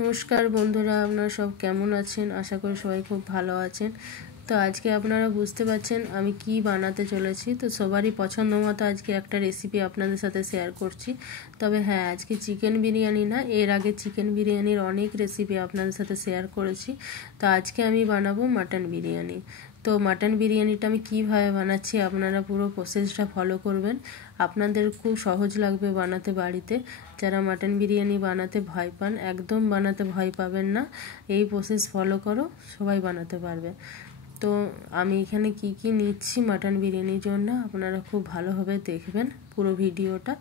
নমস্কার বন্ধুরা, আপনারা সব কেমন আছেন? আশা করি সবাই খুব ভালো আছেন। তো আজকে আপনারা বুঝতে পারছেন আমি কি বানাতে চলেছি। তো সবারই পছন্দ মতো আজকে একটা রেসিপি আপনাদের সাথে শেয়ার করছি। তবে হ্যাঁ, আজকে চিকেন বিরিয়ানি না, এর আগে চিকেন বিরিয়ানির অনেক রেসিপি আপনাদের সাথে শেয়ার করেছি। তো আজকে আমি বানাবো মাটন বিরিয়ানি। তো মাটন বিরিয়ানিটা আমি কীভাবে বানাচ্ছি আপনারা পুরো প্রসেসটা ফলো করবেন। আপনাদের খুব সহজ লাগবে বানাতে বাড়িতে। যারা মাটন বিরিয়ানি বানাতে ভয় পান, একদম বানাতে ভয় পাবেন না। এই প্রসেস ফলো করো, সবাই বানাতে পারবে। তো আমি এখানে কি কি নিচ্ছি মাটন বিরিয়ানির জন্য আপনারা খুব ভালোভাবে দেখবেন পুরো ভিডিওটা।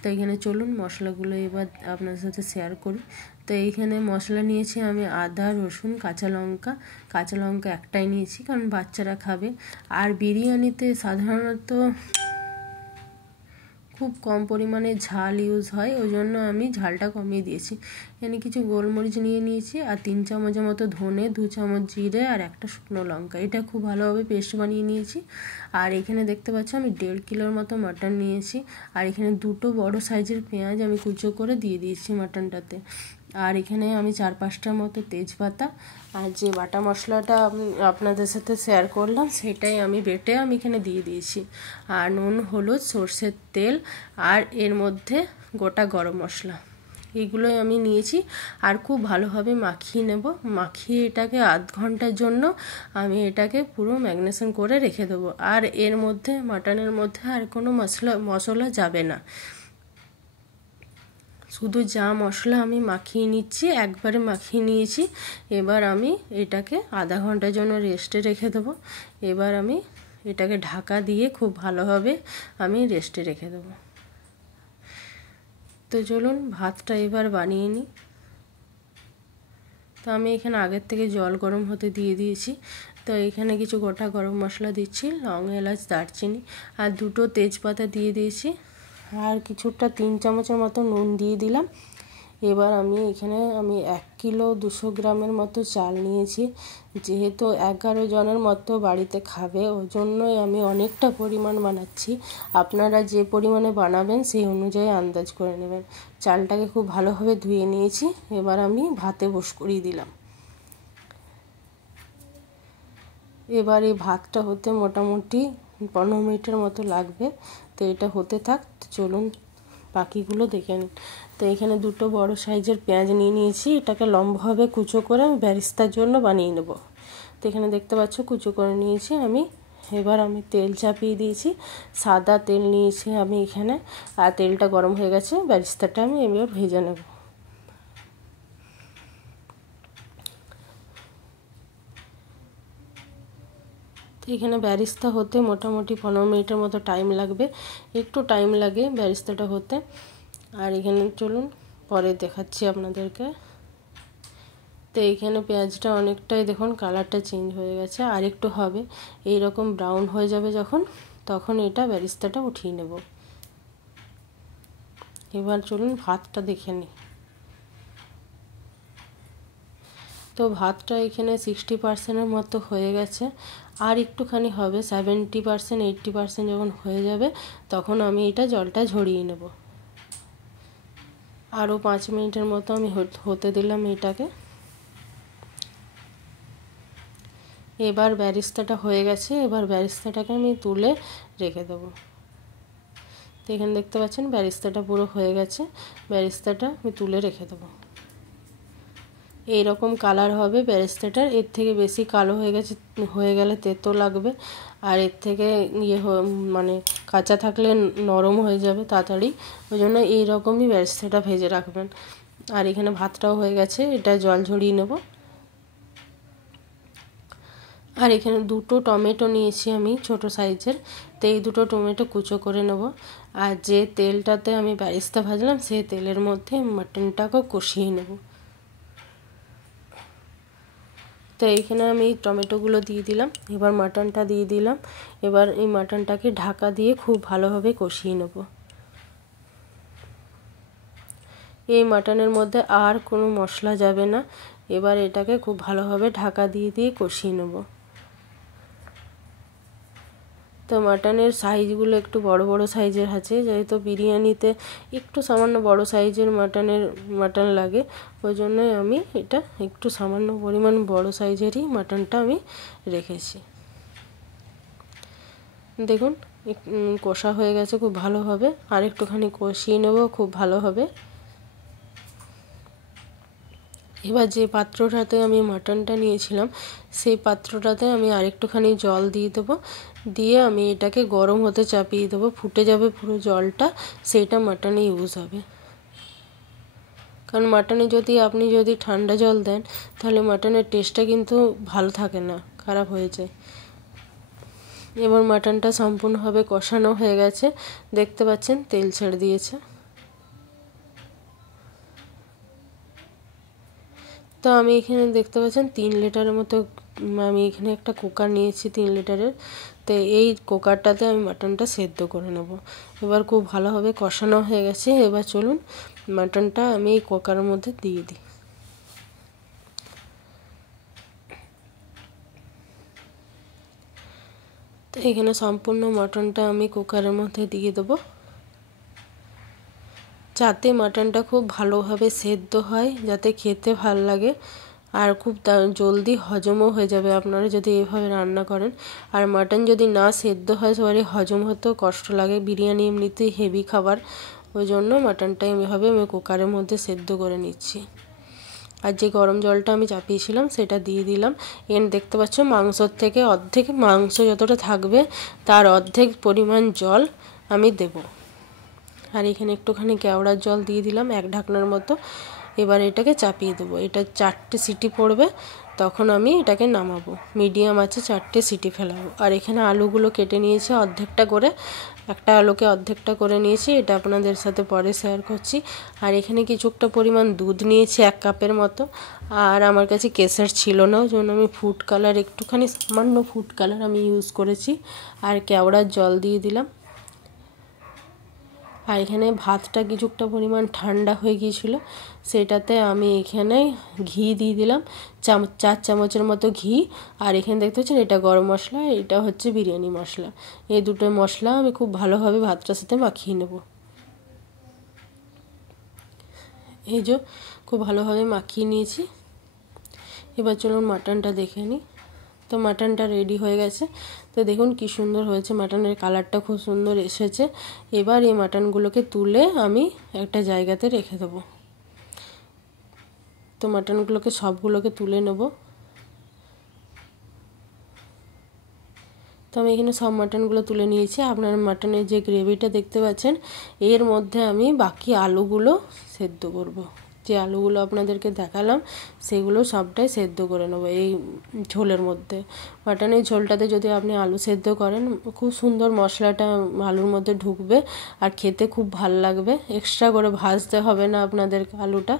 তো এখানে চলুন মশলাগুলো এবার আপনাদের সাথে শেয়ার করি। তো এইখানে মশলা নিয়েছি আমি আদা, রসুন, কাঁচা লঙ্কা একটাই নিয়েছি, কারণ বাচ্চারা খাবে। আর বিরিয়ানিতে সাধারণত খুব কম পরিমাণে ঝাল ইউজ হয়, ওই জন্য আমি ঝালটা কমিয়ে দিয়েছি। এখানে কিছু গোলমরিচ নিয়ে নিয়েছি, আর 3 চামচের মতো ধনে, 2 চামচ জিরে, আর একটা শুকনো লঙ্কা। এটা খুব ভালোভাবে পেস্ট বানিয়ে নিয়েছি। আর এখানে দেখতে পাচ্ছ আমি 1.5 কিলোর মতো মাটন নিয়েছি। আর এখানে 2টো বড় সাইজের পেঁয়াজ আমি কুচো করে দিয়ে দিয়েছি মাটনটাতে। আর এখানে আমি 4-5টার মতো তেজপাতা, আর যে বাটা মশলাটা আপনাদের সাথে শেয়ার করলাম সেটাই আমি বেটে এখানে দিয়ে দিয়েছি। আর নুন, হলুদ, সর্ষের তেল, আর এর মধ্যে গোটা গরম মশলা, এইগুলোই আমি নিয়েছি। আর খুব ভালোভাবে মাখিয়ে নেব। মাখিয়ে এটাকে আধ ঘন্টার জন্য আমি এটাকে পুরো ম্যারিনেশন করে রেখে দেবো। আর এর মধ্যে মাটনের মধ্যে আর কোনো মশলা যাবে না, শুধু যা মশলা আমি মাখিয়ে নিচ্ছি, একবারে মাখিয়ে নিয়েছি। এবার আমি এটাকে আধা ঘন্টার জন্য রেস্টে রেখে দেবো। এবার আমি এটাকে ঢাকা দিয়ে খুব ভালোভাবে আমি রেস্টে রেখে দেবো। তো চলুন ভাতটা এবার বানিয়ে নিই। তো আমি এখানে আগের থেকে জল গরম হতে দিয়ে দিয়েছি। তো এখানে কিছু গোটা গরম মশলা দিচ্ছি, লং, এলাচ, দারচিনি, আর 2টো তেজপাতা দিয়ে দিয়েছি। আর কিছুটা 3 চামচের মতো নুন দিয়ে দিলাম। এবার এখানে 1 কিলো 200 গ্রামের মতো চাল নিয়েছি। যেহেতু 11 জনের মতো বাড়িতে খাবে, ওই জন্যই আমি অনেকটা পরিমাণ বানাচ্ছি। আপনারা যে পরিমাণে বানাবেন সেই অনুযায়ী আন্দাজ করে নেবেন। চালটাকে খুব ভালোভাবে ধুয়ে নিয়েছি। এবার আমি ভাতে করিয়ে দিলাম। এবার এই ভাতটা হতে মোটামুটি 15 মিনিটের মতো লাগবে। তো এটা হতে থাক, চলুন বাকিগুলো দেখে নিন। তো এখানে 2টো বড় সাইজের পেঁয়াজ নিয়ে নিয়েছি। এটাকে লম্বাভাবে কুচো করে আমি বেরেস্তার জন্য বানিয়ে নেব। তো এখানে দেখতে পাচ্ছ কুচো করে নিয়েছি আমি। এবার আমি তেল চাপিয়ে দিয়েছি, সাদা তেল নিয়েছি আমি এখানে। আর তেলটা গরম হয়ে গেছে, বেরেস্তাটা আমি এবার ভেজে নেব। তো এখানে বেরেস্তা হতে মোটামুটি 15 মিনিটের মতো টাইম লাগবে, একটু টাইম লাগে বেরেস্তাটা হতে। আর এখানে চলুন পরে দেখাচ্ছি আপনাদেরকে। তো এইখানে পেঁয়াজটা অনেকটাই দেখুন কালারটা চেঞ্জ হয়ে গেছে, আর একটু হবে এই রকম ব্রাউন হয়ে যাবে যখন, তখন এটা বেরেস্তাটা উঠিয়ে নেব। এবার চলুন ভাতটা দেখে নিই। তো ভাতটা এখানে 60% মতো হয়ে গেছে, আর একটুখানি হবে, 70% 80% যখন হয়ে যাবে তখন আমি এটা জলটা ঝরিয়ে নেব। আরও 5 মিনিটের মতো আমি হতে দিলাম এটাকে। এবার বেরেস্তাটা হয়ে গেছে, এবার বেরেস্তাটাকে আমি তুলে রেখে দেবো। তো এখানে দেখতে পাচ্ছেন বেরেস্তাটা পুরো হয়ে গেছে, বেরেস্তাটা আমি তুলে রেখে দেবো। এইরকম কালার হবে বেরেস্তাটার, এর থেকে বেশি কালো হয়ে গেলে তেতো লাগবে। আর এর থেকে মানে কাঁচা থাকলে নরম হয়ে যাবে তাড়াতাড়ি, ওই জন্য এইরকমই বেরেস্তাটা ভেজে রাখবেন। আর এখানে ভাতটাও হয়ে গেছে, এটা জল ঝরিয়ে নেব। আর এখানে 2টো টমেটো নিয়েছি আমি ছোট সাইজের। তো এই 2টো টমেটো কুচো করে নেব। আর যে তেলটাতে আমি বেরেস্তা ভাজলাম সেই তেলের মধ্যে মাটনটাকেও কষিয়ে নেব। তো এইখানে আমি টমেটোগুলো দিয়ে দিলাম, এবার মাটনটা দিয়ে দিলাম। এবার এই মাটনটাকে ঢাকা দিয়ে খুব ভালোভাবে কষিয়ে নেব। এই মাটনের মধ্যে আর কোনো মশলা যাবে না। এবার এটাকে খুব ভালোভাবে ঢাকা দিয়ে কষিয়ে নেব। তো মাটনের সাইজগুলো একটু বড় বড় সাইজের আছে, যেহেতু বিরিয়ানিতে একটু সামান্য বড় সাইজের মাটন লাগে, ওই জন্যই আমি এটা একটু সামান্য পরিমাণ বড় সাইজেরই মাটনটা আমি রেখেছি। দেখুন কষা হয়ে গেছে খুব ভালোভাবে, আর একটুখানি কষিয়ে নেব খুব ভালোভাবে। এবার যে পাত্রটাতে আমি মাটনটা নিয়েছিলাম সেই পাত্রটাতে আমি আরেকটুখানি জল দিয়ে দেবো, দিয়ে আমি এটাকে গরম হতে চাপিয়ে দেবো, ফুটে যাবে পুরো জলটা, সেইটা মাটনে ইউজ হবে। কারণ মাটনে আপনি যদি ঠান্ডা জল দেন তাহলে মাটনের টেস্টটা কিন্তু ভালো থাকে না, খারাপ হয়ে যায়। এবার মাটনটা সম্পূর্ণভাবে কষানো হয়ে গেছে, দেখতে পাচ্ছেন তেল ছেড়ে দিয়েছে। তো আমি এখানে দেখতে পাচ্ছেন 3 লিটারের মতো আমি এখানে একটা কুকার নিয়েছি 3 লিটারের। তো এই কুকারটাতে আমি মাটনটা সেদ্ধ করে নেব। এবার খুব ভালোভাবে কষানো হয়ে গেছে, এবার চলুন মাটনটা আমি এই কুকারের মধ্যে দিয়ে দিই। তো এখানে সম্পূর্ণ মাটনটা আমি কুকারের মধ্যে দিয়ে দেবো, যাতে মাটনটা খুব ভালোভাবে সেদ্ধ হয়, যাতে খেতে ভালো লাগে আর খুব জলদি হজমও হয়ে যাবে আপনারা যদি এইভাবে রান্না করেন। আর মাটন যদি না সেদ্ধ হয় সবারই হজম হতেও কষ্ট লাগে, বিরিয়ানি এমনিতেই হেভি খাবার, ওই জন্য মাটনটা এভাবে আমি কুকারের মধ্যে সেদ্ধ করে নিচ্ছি। আর যে গরম জলটা আমি চাপিয়েছিলাম সেটা দিয়ে দিলাম। এখানে দেখতে পাচ্ছ মাংসর থেকে অর্ধেক, মাংস যতটা থাকবে তার অর্ধেক পরিমাণ জল আমি দেব। আর এখানে একটুখানি কেওড়ার জল দিয়ে দিলাম 1 ঢাকনার মতো। এবার এটাকে চাপিয়ে দেবো, এটা 4টে সিটি পড়বে, তখন আমি এটাকে নামাবো, মিডিয়াম আছে 4টে সিটি ফেলাবো। আর এখানে আলুগুলো কেটে নিয়েছি অর্ধেকটা করে, একটা আলুকে অর্ধেকটা করে নিয়েছি, এটা আপনাদের সাথে পরে শেয়ার করছি। আর এখানে কিছুটা পরিমাণ দুধ নিয়েছি 1 কাপের মতো, আর আমার কাছে কেশর ছিল না, ওই জন্য আমি ফুড কালার একটুখানি সামান্য ফুড কালার আমি ইউজ করেছি। আর কেওড়ার জল দিয়ে দিলাম। আর এখানে ভাতটা কিছুটা পরিমাণ ঠান্ডা হয়ে গিয়েছিল, সেটাতে আমি এখানে ঘি দিয়ে দিলাম 4 চামচের মতো ঘি। আর এখানে দেখতে পাচ্ছেন এটা গরম মশলা, এটা হচ্ছে বিরিয়ানি মশলা। এই দুটো মশলা আমি খুব ভালোভাবে ভাতটার সাথে মাখিয়ে নেব। এই যে খুব ভালোভাবে মাখিয়ে নিয়েছি। এবার চলুন মাটনটা দেখে নিই। তো মাটনটা রেডি হয়ে গেছে। তো দেখুন কি সুন্দর হয়েছে, মাটনের কালারটা খুব সুন্দর এসেছে। এবার এই মাটনগুলোকে তুলে আমি একটা জায়গাতে রেখে দেবো। তো মাটনগুলোকে সবগুলোকে তুলে নেব। তো আমি এখানে সব মাটনগুলো তুলে নিয়েছি। আপনার মাটনের যে গ্রেভিটা দেখতে পাচ্ছেন, এর মধ্যে আমি বাকি আলুগুলো সেদ্ধ করব। যে আলুগুলো আপনাদেরকে দেখালাম সেগুলো সবটাই সেদ্ধ করে নেবো এই ঝোলের মধ্যে। মাটনের ঝোলটাতে যদি আপনি আলু সেদ্ধ করেন খুব সুন্দর মশলাটা আলুর মধ্যে ঢুকবে আর খেতে খুব ভাল লাগবে। এক্সট্রা করে ভাজতে হবে না আপনাদের আলুটা,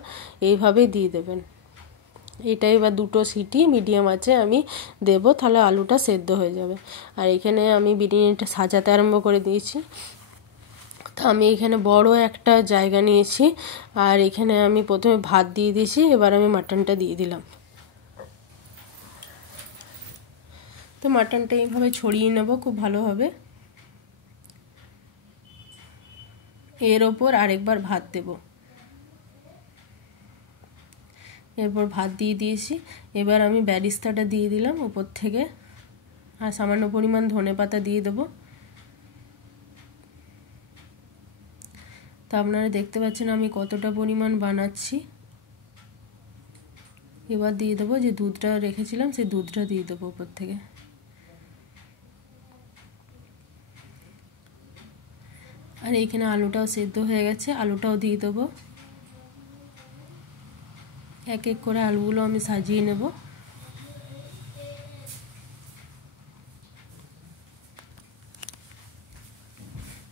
এইভাবেই দিয়ে দেবেন। এটাই বা 2টো সিটি মিডিয়াম আছে আমি দেব, তাহলে আলুটা সেদ্ধ হয়ে যাবে। আর এখানে আমি বিরিয়ানিটা সাজাতে আরম্ভ করে দিয়েছি। তো আমি এখানে বড় একটা জায়গা নিয়েছি, আর এখানে আমি প্রথমে ভাত দিয়ে দিয়েছি, এবার আমি মাটনটা দিয়ে দিলাম। তো মাটনটা এইভাবে ছড়িয়ে নেব খুব ভালোভাবে। এর ওপর আরেকবার ভাত দেব। এরপর ভাত দিয়ে দিয়েছি, এবার আমি বেরেস্তাটা দিয়ে দিলাম উপর থেকে, আর সামান্য পরিমাণ ধনেপাতা দিয়ে দেবো। তো আপনারা দেখতে পাচ্ছেন আমি কতটা পরিমাণ বানাচ্ছি। এবার দিয়ে দেবো যে দুধটা রেখেছিলাম, সেই দুধটা দিয়ে দেবো উপর থেকে। আর এইখানে আলুটাও সেদ্ধ হয়ে গেছে, আলুটাও দিয়ে দেবো। এক এক করে আলুগুলো আমি সাজিয়ে নেব।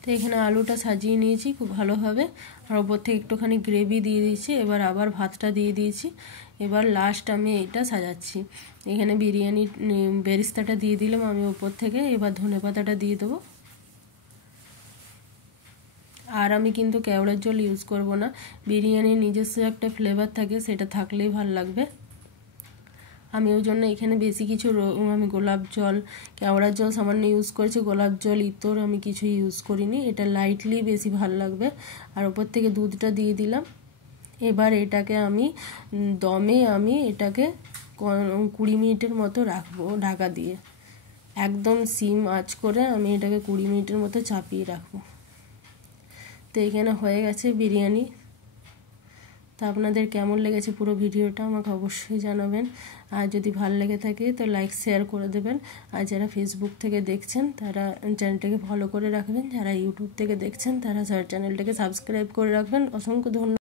তো এখানে আলুটা সাজিয়ে নিয়েছি খুব ভালোভাবে, আর ওপর থেকে একটুখানি গ্রেভি দিয়ে দিয়েছি। এবার আবার ভাতটা দিয়ে দিয়েছি। এবার লাস্ট আমি এটা সাজাচ্ছি। এখানে বিরিয়ানি বেরেস্তাটা দিয়ে দিলাম আমি ওপর থেকে। এবার ধনেপাতাটা দিয়ে দেবো। আর আমি কিন্তু কেওড়ার জল ইউজ করব না, বিরিয়ানির নিজস্ব একটা ফ্লেভার থাকে, সেটা থাকলেই ভালো লাগবে। আমি ওই জন্য এখানে বেশি কিছু আমি গোলাপ জল, কেওড়ার জল সামান্য ইউজ করেছি, গোলাপ জল ইতর আমি কিছু ইউজ করিনি। এটা লাইটলি বেশি ভালো লাগবে। আর ওপর থেকে দুধটা দিয়ে দিলাম। এবার এটাকে আমি দমে এটাকে 20 মিনিটের মতো রাখবো ঢাকা দিয়ে। একদম সিম আঁচ করে আমি এটাকে 20 মিনিটের মতো চাপিয়ে রাখবো। তো এখানে হয়ে গেছে বিরিয়ানি। তো আপনাদের কেমন লেগেছে পুরো ভিডিওটা আমাকে অবশ্যই জানাবেন। আর যদি ভালো লেগে থাকে তো লাইক শেয়ার করে দেবেন। আর যারা ফেসবুক থেকে দেখছেন তারা চ্যানেলটাকে ফলো করে রাখবেন। যারা ইউটিউব থেকে দেখছেন তারা চ্যানেলটাকে সাবস্ক্রাইব করে রাখবেন। অসংখ্য ধন্যবাদ।